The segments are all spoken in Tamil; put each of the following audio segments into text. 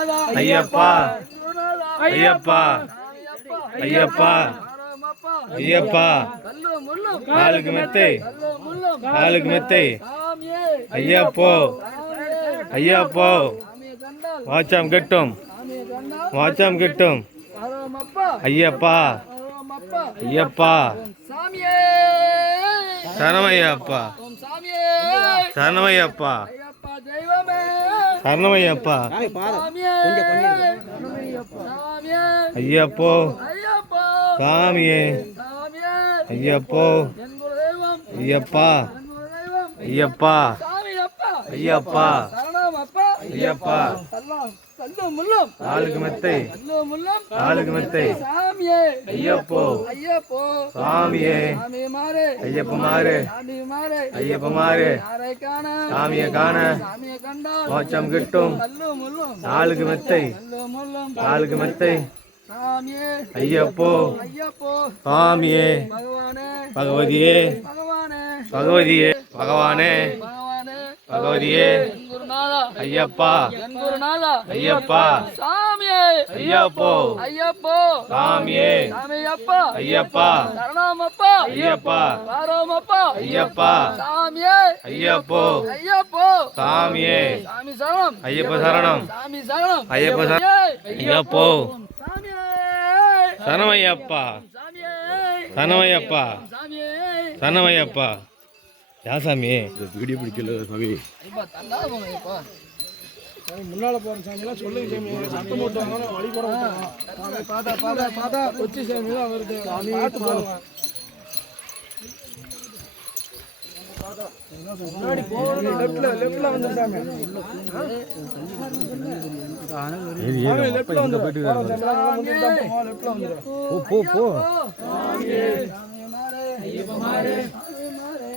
ஐயப்பா. ஐயப்பா. ஐயப்பா. ஐயப்பா. கல்லு காலுக்கு மெத்தை. கல்லு காலுக்கு மெத்தை. ஐயப்போ. ஐயப்போ. வாச்சாம் கெட்டும். வாச்சாம் கெட்டும். ஐயப்பா. ஐயப்பா. சரணமையப்பா சரணமையப்பா சரணமையப்பா சாமியே ஐயப்போ ஐயப்பா. சாமியே. ஐயப்போ. ஐயப்பா. ஐயப்பா. ஐயப்பா. ஐயப்பா. கல்லம் மெத்தை. கல்லும் மெத்தை. சாமியே ஐயப்போ. ஐயப்போ சாமியே. சாமி மாறு ஐயப்பமாறு சாமி மாறு யாரை காண சாமியை காண. சாமியை மோட்சம் கிட்டும். கல்லும் மெத்தை. கல்லும் மெத்தை. சாமியே ஐயப்போ. ஐயப்போ சாமியே. பகவானே பகவதியே. பகவானே பகவதியே. பகவானே. பகவதியே. ஐயப்பா. ஐயப்பா. சாமியே. ஐயப்போ. ஐயப்போ. சாமியே. சாமி அப்பா ஐயப்பா. சரணமப்பா. ஐயப்பா. வாரோமப்பா. ஐயப்பா. சாமியே. ஐயப்போ. ஐயப்போ. சாமியே. சாமி சரணம். ஐயப்ப சரணம். சாமி சரணம். ஐயப்ப சரணம் ஐயப்போ. சரணமையப்பா சாமியே. சரணமையப்பா யா சாமி வீடியோ பிடிக்கல சாமி. முன்னால போற சாமிலாம் சொல்லுங்க சாமி. சத்தம் போட்டு வழி போட பாத்தா பாத்தா பாத்தா கொச்சி சாமி தான் வருது சாமி பாட்டு வந்து போ போ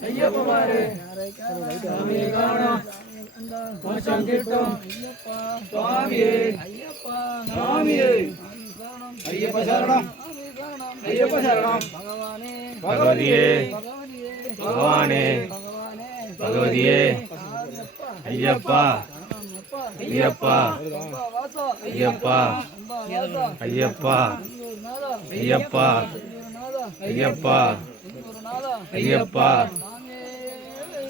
போ சாமி மாறு ஐயப்ப மாறு ஐயப்ப மாறு சாமி காணோம் மோட்சம் கிட்டும் ஐயப்பா சுவாமியே ஐயப்பா சாமியே. ஐயப்ப சரணம். ஐயப்ப சரணம். பகவானே பகவதியே. பகவானே. பகவதியே. ஐயப்பா. ஐயப்பா. ஐயப்பா. ஐயப்பா. ஐயப்பா. ஐயப்பா. ஐயப்பா. சாமியே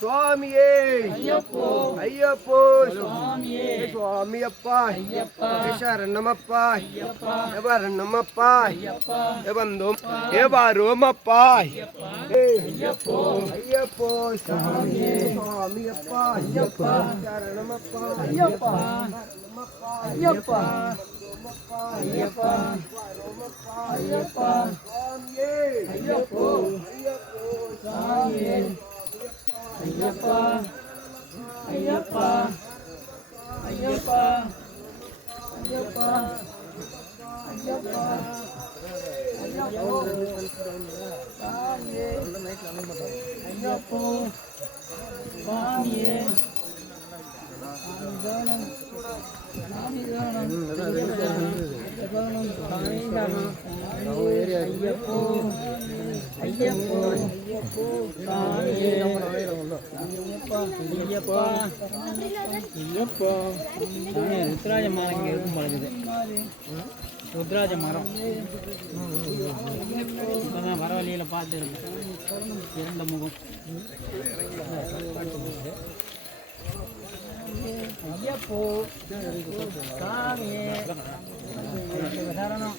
சுவாமியே ஐயப்போ சுவாமி அப்பா சரணமப்பா எவரணமப்பா எவந்தோம் எவரோமப்பா ஐயப்போ ஐயப்போ சுவாமியே சுவாமி அப்பா ஐயப்பா சரணமப்பா ஐயப்பா ஐயப்பா ஐயப்பா ராமப்பா ஐயப்பா சாமியே ஐயப்போ ஐயப்போ சாமியே ஐயப்பா ஐயப்பா ஐயப்பா ஐயப்பா ஐயப்பா ஐயப்போ சாமியே ஐயப்போ சாமியே ஐயப்போ ஐயப்போ ஐயப்பா ஐயப்பா ருத்ராஜ மரம் இங்கே இருக்கும் பழகுது ருத்ராஜ மரம் இப்போதான் மரவழியில் பார்த்துருக்கேன் இரண்டு முகம் ஐயப்போ சாமியே சரணம்